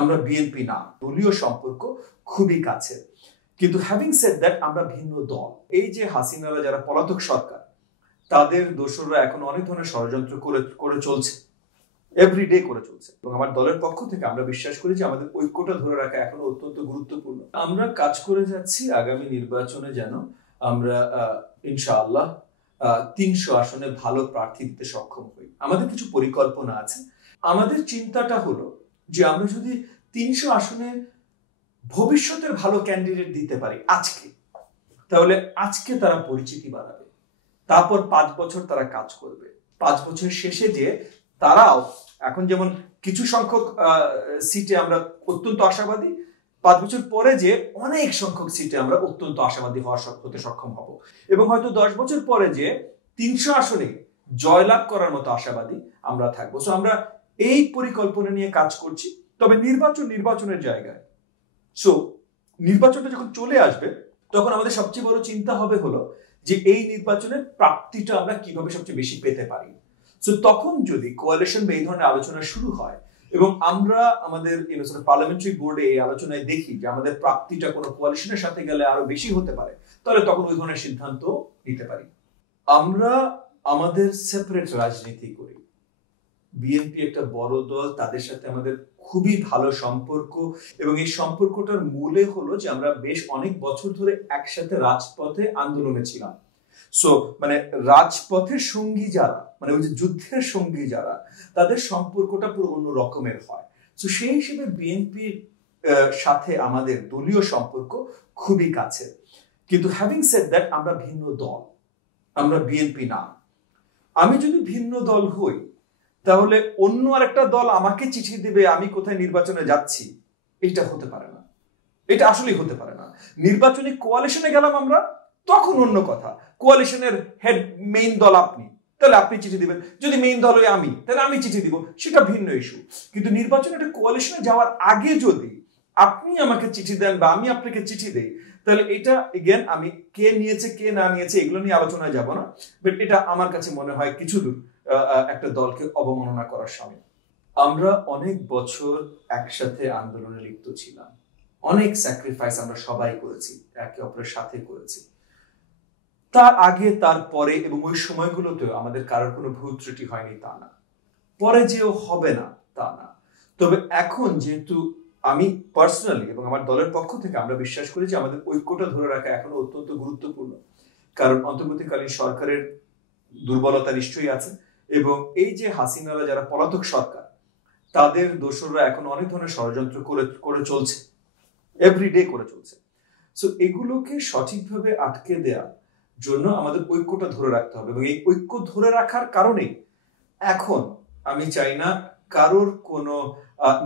আমরা বিএনপি না, দলীয় সম্পর্ক খুবই কাছে। কিন্তু হ্যাভিং সেড দ্যাট আমরা ভিন্ন দল। এই যে হাসিনারা যারা পলাতক সরকার, তাদের দোসররা এখন অনেক ধরনের ষড়যন্ত্র করে চলছে, এভরিডে করে চলছে। এবং আমার দলের পক্ষ থেকে আমরা বিশ্বাস করি যে আমাদের ঐক্যটা ধরে রাখা এখনো অত্যন্ত গুরুত্বপূর্ণ। আমরা কাজ করে যাচ্ছি আগামী নির্বাচনে যেন আমরা ইনশাআল্লাহ ৩০০ আসনে ভালো প্রার্থী দিতে সক্ষম হই। আমাদের কিছু পরিকল্পনা আছে। আমাদের চিন্তাটা হলো যে আমরা যদি ৩০০ আসনে ভবিষ্যতের ভালো ক্যান্ডিডেট দিতে পারি আজকে, তাহলে আজকে তারা পরিচিতি বাড়াবে, তারপর ৫ বছর তারা কাজ করবে। ৫ বছর শেষে যে তারাও এখন যেমন কিছু সংখ্যক সিটে আমরা অত্যন্ত আশাবাদী, ৫ বছর পরে যে অনেক সংখ্যক সিটে আমরা অত্যন্ত আশাবাদী হতে সক্ষম হব, এবং হয়তো ১০ বছর পরে যে ৩০০ আসনে জয়লাভ করার মতো আশাবাদী আমরা থাকবো। সো আমরা এই পরিকল্পনা নিয়ে কাজ করছি। তবে নির্বাচনের জায়গায়, সো নির্বাচনটা যখন চলে আসবে তখন আমাদের সবচেয়ে বড় চিন্তা হবে হলো যে এই নির্বাচনের প্রাপ্তিটা আমরা কিভাবে সবচেয়ে বেশি পেতে পারি। সো তখন যদি কোয়ালিশন বা এই ধরনের আলোচনা শুরু হয় এবং আমরা আমাদের পার্লামেন্টারি বোর্ডে এই আলোচনায় দেখি যে আমাদের প্রাপ্তিটা কোনো কোয়ালিশনের সাথে গেলে আরো বেশি হতে পারে, তাহলে তখন ওই ধরনের সিদ্ধান্ত নিতে পারি। আমরা আমাদের সেপারেট রাজনীতি করি। বিএনপি একটা বড় দল, তাদের সাথে আমাদের খুবই ভালো সম্পর্ক, এবং এই সম্পর্কটার মূলে হলো যে আমরা বেশ অনেক বছর ধরে একসাথে রাজপথে আন্দোলনে ছিলাম। সো মানে রাজপথের সঙ্গী যারা, মানে ওই যে যুদ্ধের সঙ্গী যারা, তাদের সম্পর্কটা পুরো অন্য রকমের হয়। সো সেই হিসেবে বিএনপির সাথে আমাদের দলীয় সম্পর্ক খুবই কাছে। কিন্তু হ্যাভিং সেড দ্যাট আমরা ভিন্ন দল, আমরা বিএনপি না। আমি যদি ভিন্ন দল হই, তাহলে অন্য আরেকটা দল আমাকে চিঠি দিবে আমি কোথায় নির্বাচনে যাচ্ছি, এটা হতে পারে না। এটা আসলেই হতে পারে না। নির্বাচনী কোয়ালিশনে গেলাম আমরা, তখন অন্য কথা। কোয়ালিশনের হেড মেইন দল আপনি, তাহলে আপনি চিঠি দিবেন। যদি মেইন দল হই আমি, তাহলে আমি চিঠি দিব, সেটা ভিন্ন ইস্যু। কিন্তু নির্বাচনে একটা কোয়ালিশনে যাওয়ার আগে যদি আপনি আমাকে চিঠি দেন বা আমি আপনাকে চিঠি দেই, তাহলে এটা এগেন আমি কে নিয়েছে কে না নিয়েছে এগুলো নিয়ে আলোচনায় যাব না, বাট এটা আমার কাছে মনে হয় কিছু দূর একটা দলকে অবমাননা করার সামিল। আমরা অনেক বছর একসাথে আন্দোলনে লিপ্ত ছিলাম, অনেক স্যাক্রিফাইস আমরা সবাই করেছি, একে অপরের সাথে করেছি। তার আগে, তার পরে এবং ওই সময়গুলোতেও আমাদের কারোর কোনো ভুল ত্রুটি হয়নি তা না, পরে যেও হবে না তা না। তবে এখন যেহেতু আমি পার্সোনালি এবং আমার দলের পক্ষ থেকে আমরা বিশ্বাস করি যে আমাদের ঐক্যটা ধরে রাখা এখনো অত্যন্ত গুরুত্বপূর্ণ, কারণ অন্তর্বর্তীকালীন সরকারের দুর্বলতা নিশ্চয়ই আছে, এবং এই যে হাসিনারা যারা পলাতক সরকার, তাদের দোসররা এখন অনেক ধরনের ষড়যন্ত্র করে চলছে, এভরিডে করে চলছে। সো এগুলোকে সঠিকভাবে আটকে দেওয়ার জন্য আমাদের ঐক্যটা ধরে রাখতে হবে, এবং এই ঐক্য ধরে রাখার কারণে এখন আমি চাই না কারোর কোনো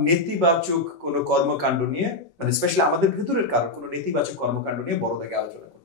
নেতিবাচক কোনো কর্মকাণ্ড নিয়ে, মানে স্পেশালি আমাদের ভেতরের কারোর কোনো নেতিবাচক কর্মকাণ্ড নিয়ে বড় থেকে আলোচনা করা।